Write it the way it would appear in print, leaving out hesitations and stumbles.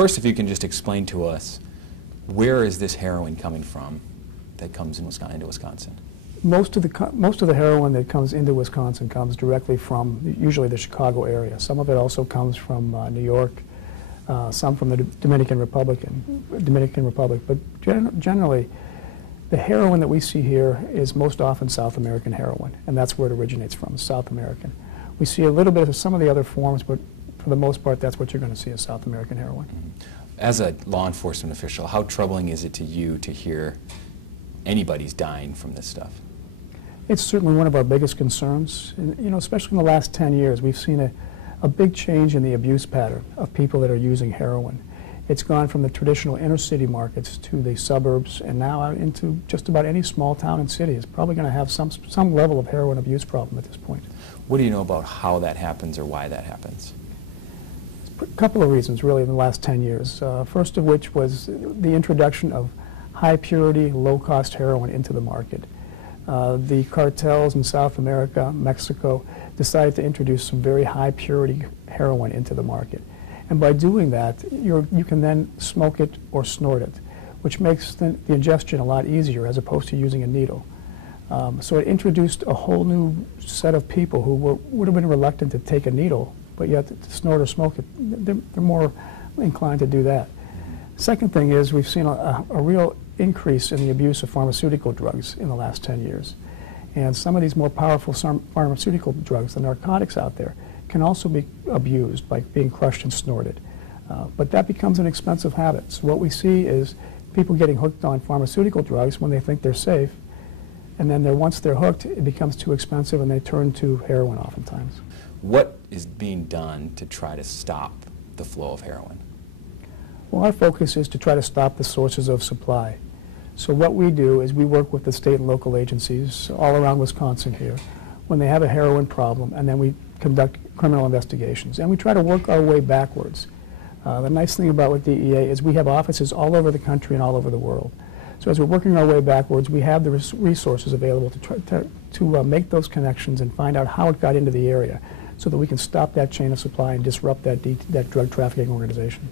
First, if you can just explain to us, where is this heroin coming from that comes into Wisconsin? Most of the heroin that comes into Wisconsin comes directly from usually the Chicago area. Some of it also comes from New York, some from the Dominican Republic, but generally the heroin that we see here is most often South American heroin, and that's where it originates from, South American. We see a little bit of some of the other forms, but for the most part that's what you're going to see as South American heroin. As a law enforcement official, how troubling is it to you to hear anybody's dying from this stuff? It's certainly one of our biggest concerns. And, you know, especially in the last 10 years, we've seen a big change in the abuse pattern of people that are using heroin. It's gone from the traditional inner city markets to the suburbs and now out into just about any small town and city is probably going to have some level of heroin abuse problem at this point. What do you know about how that happens or why that happens? A couple of reasons really in the last 10 years. First of which was the introduction of high purity, low cost heroin into the market. The cartels in South America, Mexico, decided to introduce some very high purity heroin into the market. And by doing that, you can then smoke it or snort it, which makes the ingestion a lot easier as opposed to using a needle. So it introduced a whole new set of people who would have been reluctant to take a needle, but yet to snort or smoke it, they're more inclined to do that. Second thing is we've seen a real increase in the abuse of pharmaceutical drugs in the last 10 years. And some of these more powerful pharmaceutical drugs, the narcotics out there, can also be abused by being crushed and snorted. But that becomes an expensive habit. So what we see is people getting hooked on pharmaceutical drugs when they think they're safe, and then once they're hooked, it becomes too expensive and they turn to heroin oftentimes. What is being done to try to stop the flow of heroin? Well, our focus is to try to stop the sources of supply. So what we do is we work with the state and local agencies all around Wisconsin here when they have a heroin problem, and then we conduct criminal investigations. And we try to work our way backwards. The nice thing about with DEA is we have offices all over the country and all over the world. So as we're working our way backwards, we have the resources available to try to make those connections and find out how it got into the area so that we can stop that chain of supply and disrupt that drug trafficking organization.